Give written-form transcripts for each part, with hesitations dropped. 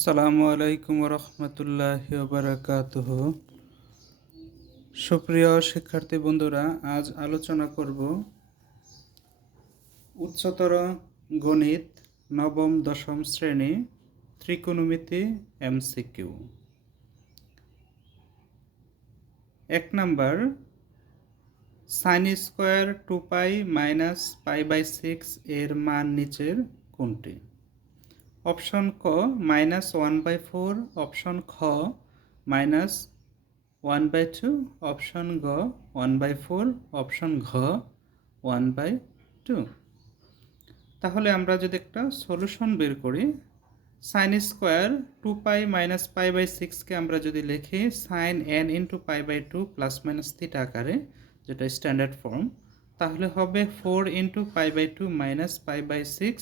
আসসালামু আলাইকুম রহমতুল্লাহি বারাকাতুহ। সুপ্রিয় শিক্ষার্থী বন্ধুরা, আজ আলোচনা করব উচ্চতর গণিত নবম দশম শ্রেণী ত্রিকোণমিতি এমসিকিউ। 1 নাম্বার, সাইন স্কোয়ার 2π - π/6 এর মান নিচের কোনটি? অপশন ক -1/4, অপশন খ -1/2, অপশন গ 1/4, অপশন ঘ 1/2। তাহলে আমরা যদি একটা সলিউশন বের করি, সাইন স্কোয়ার 2π - π/6কে আমরা যদি লিখি সাইন n × π/2 ± θ আকারে, যেটা স্ট্যান্ডার্ড ফর্ম, তাহলে হবে 4 × π/2 - π/6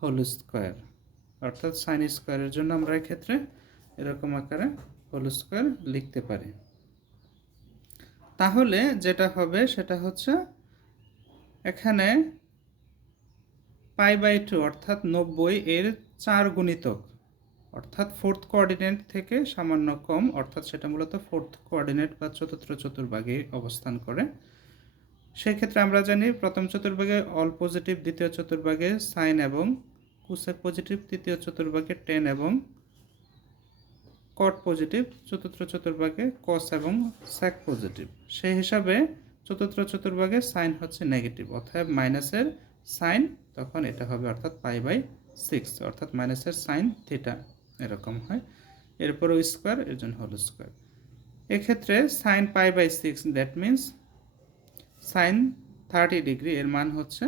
হোল স্কোয়ার। অর্থাৎ সাইন স্কোয়ারের জন্য আমরা এক্ষেত্রে এরকম আকারে হোল স্কোয়ার লিখতে পারি। তাহলে যেটা হবে সেটা হচ্ছে এখানে π/2 অর্থাৎ 90 এর 4 গুণিতক, অর্থাৎ ফোর্থ কোঅর্ডিনেট থেকে সামান্য কম, অর্থাৎ সেটা মূলত ফোর্থ কোঅর্ডিনেট বা চতুর্থ চতুর্ভাগে অবস্থান করে। সেক্ষেত্রে আমরা জানি প্রথম চতুর্ভাগে অল পজিটিভ, দ্বিতীয় চতুর্ভাগে সাইন এবং কোসেক পজিটিভ, তৃতীয় চতুর্ভাগে টেন এবং কট পজিটিভ, চতুর্থ চতুর্ভাগে কস এবং সেক পজিটিভ। সেই হিসাবে চতুর্থ চতুর্ভাগে সাইন হচ্ছে নেগেটিভ, অর্থাৎ মাইনাসের সাইন, তখন এটা হবে অর্থাৎ π/6, অর্থাৎ মাইনাসের সাইন থিটা এরকম হয়। এরপরও স্কোয়ার, এর জন্য হোল স্কোয়ার। এক্ষেত্রে sine π/6 that means sine 30 degree, এর মান হচ্ছে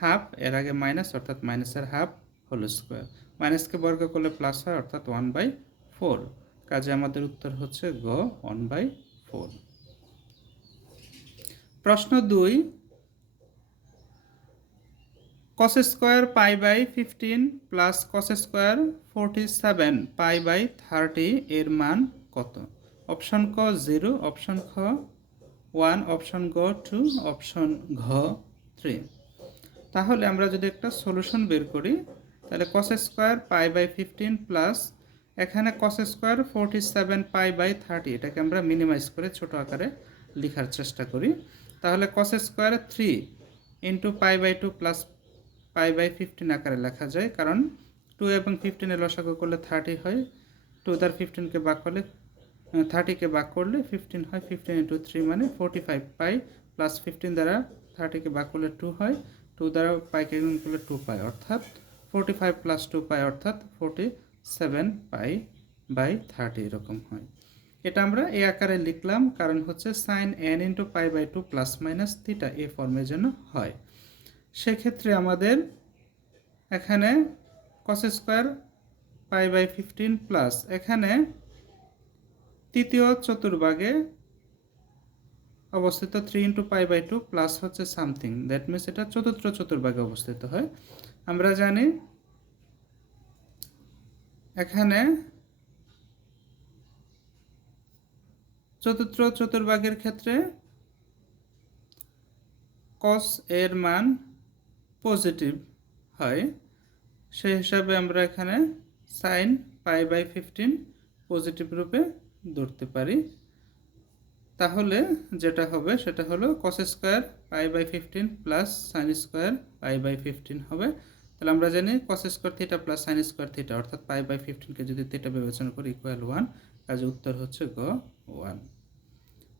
হাফ, এর আগে মাইনাস, অর্থাৎ মাইনাসের হাফ হোল স্কোয়ার। মাইনাসকে বর্গ করলে প্লাস হয়, অর্থাৎ 1/4। কাজে আমাদের উত্তর হচ্ছে গ 1/4। প্রশ্ন 2, cos square π/15 plus cos square 47 π/30 এর মান কত? অপশন ক 0, অপশন খ 1, অপশন গ 2, অপশন ঘ 3। তাহলে আমরা যদি একটা সলিউশন বের করি, তাহলে cos স্কোয়ার π/15 প্লাস এখানে cos স্কোয়ার 47 π/30, এটাকে আমরা মিনিমাইজ করে ছোট আকারে লেখার চেষ্টা করি। তাহলে cos স্কোয়ার 3 × π/2 প্লাস π/15 আকারে লেখা যায়, কারণ 2 এবং 15 এর লসাগু করলে 30 হয়। 2 দ্বারা 15কে ভাগ করলে 30কে ভাগ করলে 15 হয়। 15 × 3 মানে 45 π, প্লাস 15 দ্বারা 30কে ভাগ করলে 2 হয়। 2 দ্বারা পাইকে গুণ করলে 2π, অর্থাৎ 45 প্লাস 2π অর্থাৎ 47 π/30 এরকম হয়। এটা আমরা এই আকারে লিখলাম, কারণ হচ্ছে sine n × π/2 plus minus theta এই ফর্মের জন্য হয়। সেক্ষেত্রে আমাদের এখানে cos স্কোয়ার π/15 প্লাস এখানে তৃতীয় চতুর্ভাগে অবস্থিত 3 × π/2 প্লাস হচ্ছে সামথিং, দ্যাট মিনস এটা চতুর্থ চতুর্ভাগে অবস্থিত হয়। আমরা জানি এখানে চতুর্থ চতুর্ভাগের ক্ষেত্রে cos এর মান পজিটিভ হয়। সেই হিসাবে আমরা এখানে সাইন π/15 পজিটিভ রূপে ধরতে পারি। তাহলে যেটা হবে সেটা হলো cos square π/15 plus sine square π/15 হবে। তাহলে আমরা জানি cos square theta plus sine square theta, অর্থাৎ π/15কে যদি থিটা বিবেচনা করি ইকুয়াল 1, কাজে উত্তর হচ্ছে গ 1।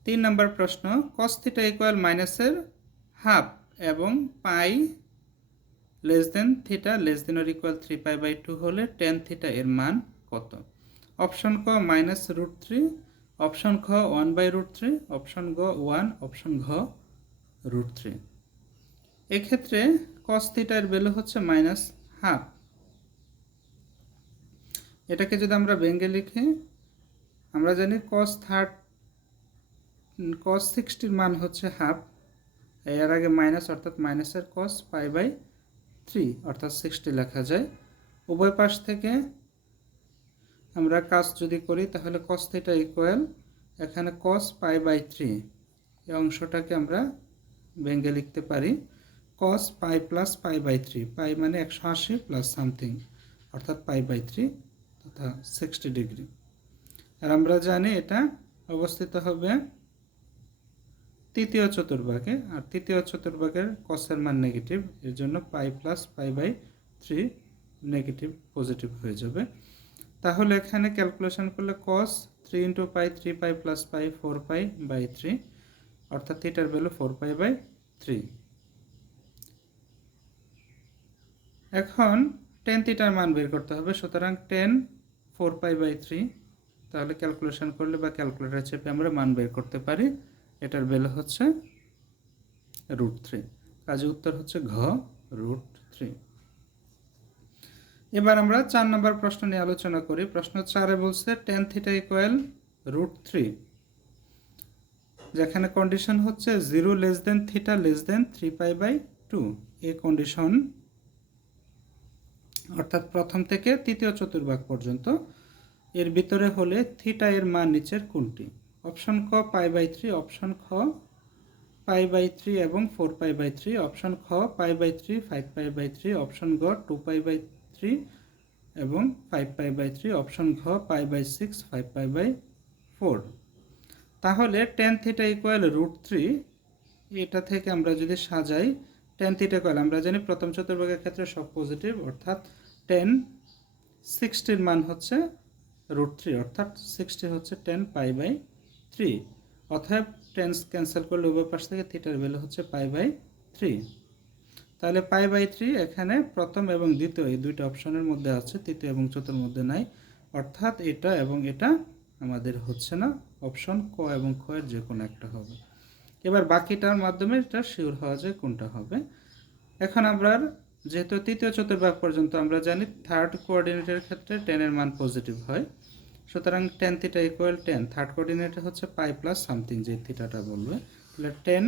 3 নম্বর প্রশ্ন, cos থিটা ইকুয়াল মাইনাসের হাফ এবং pi less than theta less than or equal 3π/2 হলে tan থিটা এর মান কত? অপশন ক -√3, অপশন খ 1/√3, অপশন গ 1, অপশন ঘ √3। এক্ষেত্রে cos থিটার ভ্যালু হচ্ছে -1/2। এটাকে যদি আমরা ভেঙে লিখি, আমরা জানি cos 60 মান হচ্ছে হাফ, এর আগে মাইনাস, অর্থাৎ মাইনাসের cos π/3 অর্থাৎ 60 লেখা যায়। উভয় পাশ থেকে আমরা কাজ যদি করি তাহলে cos থিটা ইকুয়াল এখানে cos π/3, এই অংশটাকে আমরা ভেঙে লিখতে পারি cos π প্লাস π/3, পাই মানে 180 প্লাস সামথিং অর্থাৎ π/3, তথা 60 ডিগ্রি। আর আমরা জানি এটা অবস্থিত হবে তৃতীয় চতুর্ভাগে, আর তৃতীয় চতুর্ভাগের কসের মান নেগেটিভ, এর জন্য pi plus pi by 3 negative positive হয়ে যাবে। তাহলে এখানে ক্যালকুলেশন করলে cos 3 into pi 3 pi plus pi 4 pi by 3, অর্থাৎ থিটার ভ্যালু 4 পাই বাই 3। এখন টেন থিটার মান বের করতে হবে, সুতরাং 10 4 পাই বাই 3, তাহলে ক্যালকুলেশন করলে বা ক্যালকুলেটর চেপে আমরা মান বের করতে পারি। এটার ভ্যালু হচ্ছে √3, কাজে উত্তর হচ্ছে ঘ √3। এবার আমরা 4 নম্বর প্রশ্ন নিয়ে আলোচনা করি। প্রশ্ন 4-এ বলছে tan থিটা ইকুয়াল √3, যেখানে কন্ডিশন হচ্ছে 0 less than theta less than 3 pi by 2। এই কন্ডিশন অর্থাৎ প্রথম থেকে তৃতীয় চতুর্ভাগ পর্যন্ত এর ভিতরে হলে থিটা এর মান নিচের কোনটি? অপশন ক পাই বাই 3, অপশন খ পাই বাই 3 এবং 4 পাই বাই 3, অপশন খ pi by 3 5 pi by 3, option গ 2 পাই বাই 3 এবং 5 পাই বাই 3, অপশন ঘ পাই বাই 6 5 পাই বাই 4। তাহলে tan থিটা ইকুয়াল √3, এটা থেকে আমরা যদি সাজাই tan থিটা ইকুয়াল, আমরা জানি প্রথম চতুর্ভাগের ক্ষেত্রে সব পজিটিভ, অর্থাৎ tan 60 এর মান হচ্ছে √3, অর্থাৎ 60 হচ্ছে tan পাই বাই 3, অতএব tan ক্যান্সেল করলে উভয় পাশ থেকে থিটার ভ্যালু হচ্ছে পাই বাই 3। তাহলে পাই বাই 3 এখানে প্রথম এবং দ্বিতীয় এই দুইটা অপশনের মধ্যে আছে, তৃতীয় এবং চতুর্থের মধ্যে নাই, অর্থাৎ এটা এবং এটা আমাদের হচ্ছে না, অপশন ক এবং খ এর যে কোনো একটা হবে। এবার বাকিটার মাধ্যমে এটা শিওর হওয়া যায় কোনটা হবে। এখন আমরা যেহেতু তৃতীয় চতুর্ভাগ পর্যন্ত আমরা জানি থার্ড কোঅর্ডিনেটের ক্ষেত্রে tan এর মান পজিটিভ হয়, সুতরাং tan থিটা ইকুয়াল tan, থার্ড কোঅর্ডিনেটে হচ্ছে পাই প্লাস সামথিং, যে থিটাটা বলবে, তাহলে tan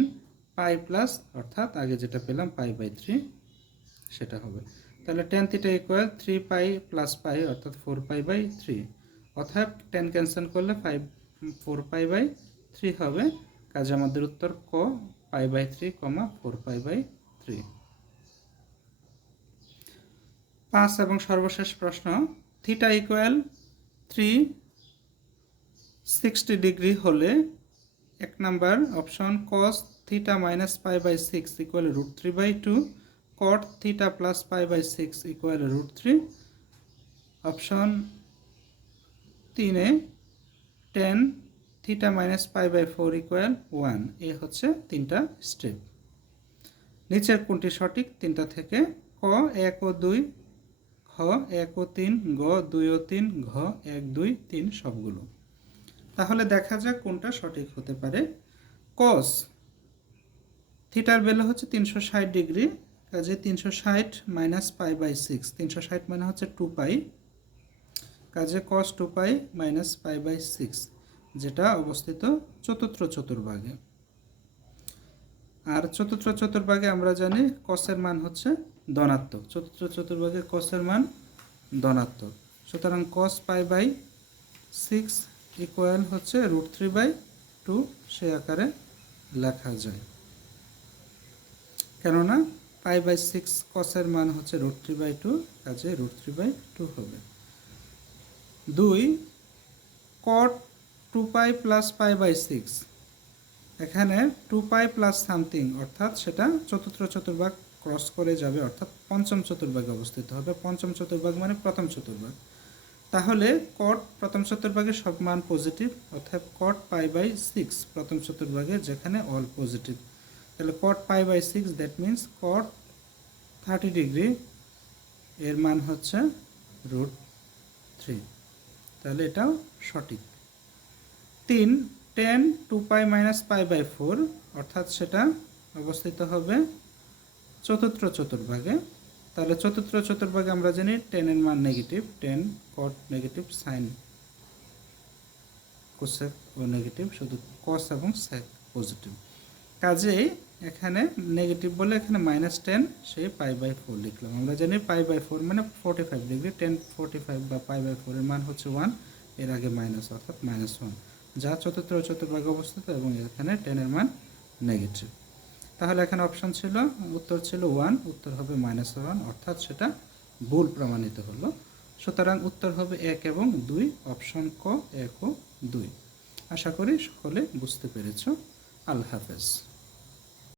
পাই প্লাস, অর্থাৎ আগে যেটা পেলাম পাই বাই 3 সেটা হবে। তাহলে tan থিটা ইকুয়াল 3 পাই প্লাস পাই, অর্থাৎ 4 পাই বাই 3, অর্থাৎ tan ক্যান্সেল করলে 4 পাই বাই 3 হবে। কাজে আমাদের উত্তর ক পাই বাই 3, 4 পাই বাই 3। 5 এবং সর্বশেষ প্রশ্ন, থিটা ইকুয়াল 360 ডিগ্রি হলে 1 number option cos theta minus pi by 6 equal √3 by 2, cot theta plus pi by 6 equal √3, option 3-এ tan theta minus pi by 4 equal 1। এ হচ্ছে তিনটা স্টেপ। নিচের কোনটি সঠিক তিনটা থেকে? ক 1 ও 2, খ 1 ও 3, গ 2 ও 3, ঘ 1 2 3 সবগুলো। তাহলে দেখা যাক কোনটা সঠিক হতে পারে। cos থিটার ভ্যালু হচ্ছে 360 ডিগ্রি, কাজে 360 মাইনাস পাই বাই 6, 360 মানে হচ্ছে 2 পাই, কাজে cos 2 pi minus pi by 6, যেটা অবস্থিত চতুর্থ চতুর্ভাগে। আর চতুর্থ চতুর্ভাগে আমরা জানি cos-এর মান হচ্ছে ধনাত্মক, চতুর্থ চতুর্ভাগে cos-এর মান ধনাত্মক, সুতরাং cos পাই বাই 6 ইকুয়াল হচ্ছে √3 বাই 2, সে আকারে লেখা যায়, কেননা পাই বাই 6 cos-এর মান হচ্ছে √3 বাই 2, কাজে √3 বাই 2 হবে। 2 cot 2 pi plus pi by 6, এখানে 2 পাই প্লাস সামথিং, অর্থাৎ সেটা চতুর্থ চতুর্ভাগ ক্রস করে যাবে, অর্থাৎ পঞ্চম চতুর্ভাগে অবস্থিত হবে। পঞ্চম চতুর্ভাগ মানে প্রথম চতুর্ভাগ, তাহলে cot প্রথম চতুর্ভাগে সব মান পজিটিভ, অর্থাৎ cot পাই বাই 6 প্রথম চতুর্ভাগে, যেখানে অল পজিটিভ, তাহলে cot pi by 6 that means cot 30 degree এর মান হচ্ছে √3, তাহলে এটাও সঠিক। 3 tan 2 pi minus pi by 4, অর্থাৎ সেটা অবস্থিত হবে চতুর্থ চতুর্ভাগে, তাহলে চতুর্থ চতুর্ভাগে আমরা জানি tan এর মান negative, tan cot negative, sin cosec ও নেগেটিভ, শুধু cos এবং sec পজিটিভ, কাজেই এখানে নেগেটিভ বলে এখানে -10 সেই পাই বাই 4 লিখলাম। আমরা জানি পাই বাই 4 মানে 45 ডিগ্রি, tan 45 বা পাই বাই 4 এর মান হচ্ছে 1, এর আগে মাইনাস, অর্থাৎ -1, যা চতুর্থ চতুর্ভাগে অবস্থিত, এবং এখানে tan এর মান নেগেটিভ। তাহলে এখানে অপশন ছিল, উত্তর ছিল 1, উত্তর হবে -1, অর্থাৎ সেটা ভুল প্রমাণিত হলো। সুতরাং উত্তর হবে 1 এবং 2, অপশন ক 1 ও 2। আশা করি সকলে বুঝতে পেরেছ। আল্লাহ হাফেজ।